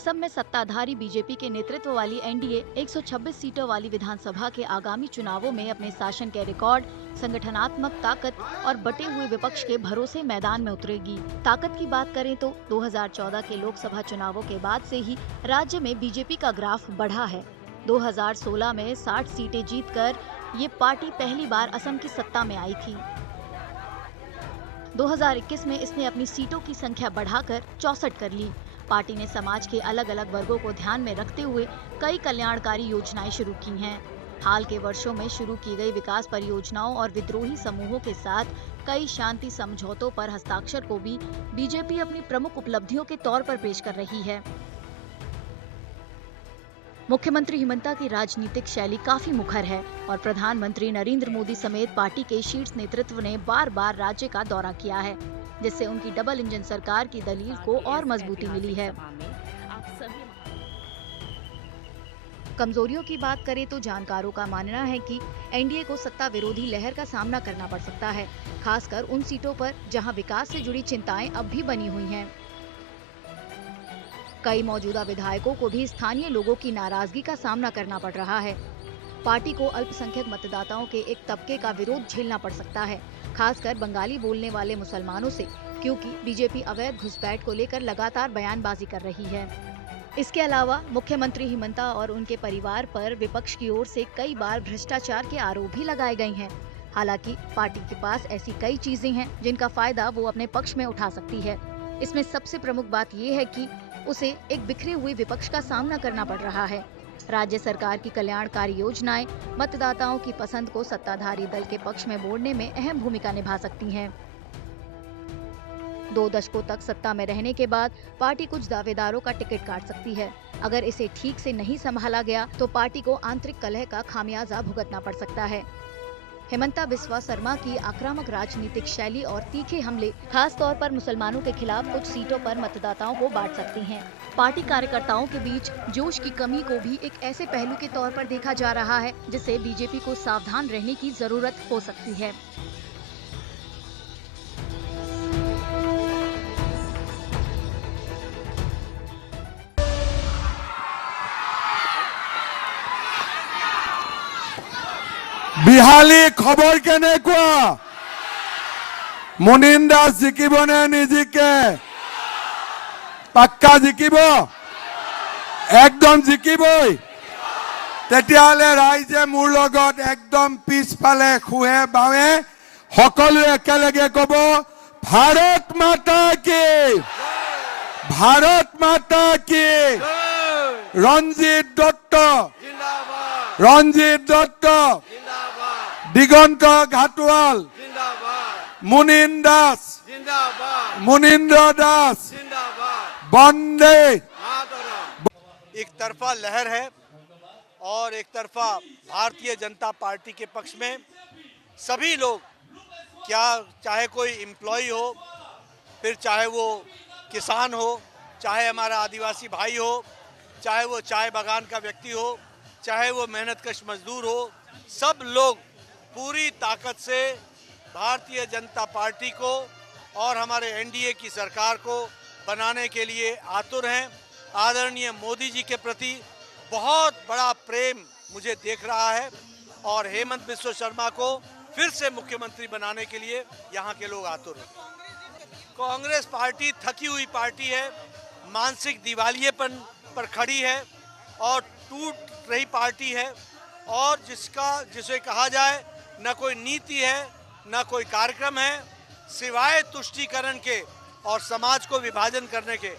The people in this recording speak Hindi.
असम में सत्ताधारी बीजेपी के नेतृत्व वाली एनडीए 126 सीटों वाली विधानसभा के आगामी चुनावों में अपने शासन के रिकॉर्ड, संगठनात्मक ताकत और बटे हुए विपक्ष के भरोसे मैदान में उतरेगी। ताकत की बात करें तो 2014 के लोकसभा चुनावों के बाद से ही राज्य में बीजेपी का ग्राफ बढ़ा है। 2016 में 60 सीटें जीतकर ये पार्टी पहली बार असम की सत्ता में आई थी। 2021 में इसने अपनी सीटों की संख्या बढ़ाकर 64 कर ली। पार्टी ने समाज के अलग अलग वर्गों को ध्यान में रखते हुए कई कल्याणकारी योजनाएं शुरू की हैं। हाल के वर्षों में शुरू की गई विकास परियोजनाओं और विद्रोही समूहों के साथ कई शांति समझौतों पर हस्ताक्षर को भी बीजेपी अपनी प्रमुख उपलब्धियों के तौर पर पेश कर रही है। मुख्यमंत्री हिमंता की राजनीतिक शैली काफी मुखर है और प्रधानमंत्री नरेंद्र मोदी समेत पार्टी के शीर्ष नेतृत्व ने बार बार राज्य का दौरा किया है, जिससे उनकी डबल इंजन सरकार की दलील को और मजबूती मिली है। कमजोरियों की बात करें तो जानकारों का मानना है कि एनडीए को सत्ता विरोधी लहर का सामना करना पड़ सकता है, खासकर उन सीटों पर जहां विकास से जुड़ी चिंताएं अब भी बनी हुई हैं। कई मौजूदा विधायकों को भी स्थानीय लोगों की नाराजगी का सामना करना पड़ रहा है। पार्टी को अल्पसंख्यक मतदाताओं के एक तबके का विरोध झेलना पड़ सकता है, खासकर बंगाली बोलने वाले मुसलमानों से, क्योंकि बीजेपी अवैध घुसपैठ को लेकर लगातार बयानबाजी कर रही है। इसके अलावा मुख्यमंत्री हिमंता और उनके परिवार पर विपक्ष की ओर से कई बार भ्रष्टाचार के आरोप भी लगाए गए हैं। हालांकि पार्टी के पास ऐसी कई चीजें हैं जिनका फायदा वो अपने पक्ष में उठा सकती है। इसमें सबसे प्रमुख बात ये है कि उसे एक बिखरे हुए विपक्ष का सामना करना पड़ रहा है। राज्य सरकार की कल्याणकारी योजनाएं मतदाताओं की पसंद को सत्ताधारी दल के पक्ष में मोड़ने में अहम भूमिका निभा सकती हैं। 2 दशकों तक सत्ता में रहने के बाद पार्टी कुछ दावेदारों का टिकट काट सकती है। अगर इसे ठीक से नहीं संभाला गया तो पार्टी को आंतरिक कलह का खामियाजा भुगतना पड़ सकता है। हेमंता बिस्वा शर्मा की आक्रामक राजनीतिक शैली और तीखे हमले खास तौर पर मुसलमानों के खिलाफ कुछ सीटों पर मतदाताओं को बांट सकती हैं। पार्टी कार्यकर्ताओं के बीच जोश की कमी को भी एक ऐसे पहलू के तौर पर देखा जा रहा है जिससे बीजेपी को सावधान रहने की जरूरत हो सकती है। বিহালী খবৰ কেনেকুৱা? মুনিন দাস জিকিবনে নিজিকে? পাক্কা জিকিব? একদম জিকিবই। তেতিয়াহ'লে ৰাইজে মোৰ লগত একদম পিছফালে খুহে বাৱে সকলোৱে একেলগে ক'ব, ভাৰত মাতা কি, ভাৰত মাতা কি। ৰঞ্জিত দত্ত, ৰঞ্জিত দত্ত, দিগন্ত ঘাটোয়াল, মুনিন দাস, मुनिंद्र दास, बंदे। एक तरफा लहर है और एक तरफा भारतीय जनता पार्टी के पक्ष में सभी लोग, क्या चाहे कोई एम्प्लॉय हो, फिर चाहे वो किसान हो, चाहे हमारा आदिवासी भाई हो, चाहे वो चाय बागान का व्यक्ति हो, चाहे वो मेहनतकश मजदूर हो, सब लोग पूरी ताकत से भारतीय जनता पार्टी को और हमारे एनडीए की सरकार को बनाने के लिए आतुर हैं। आदरणीय मोदी जी के प्रति बहुत बड़ा प्रेम मुझे देख रहा है और हेमंत बिस्वा शर्मा को फिर से मुख्यमंत्री बनाने के लिए यहाँ के लोग आतुर हैं। कांग्रेस पार्टी थकी हुई पार्टी है, मानसिक दिवालियेपन पर खड़ी है और टूट रही पार्टी है और जिसे कहा जाए न कोई नीति है, न कोई कार्यक्रम है, सिवाय तुष्टीकरण के और समाज को विभाजन करने के।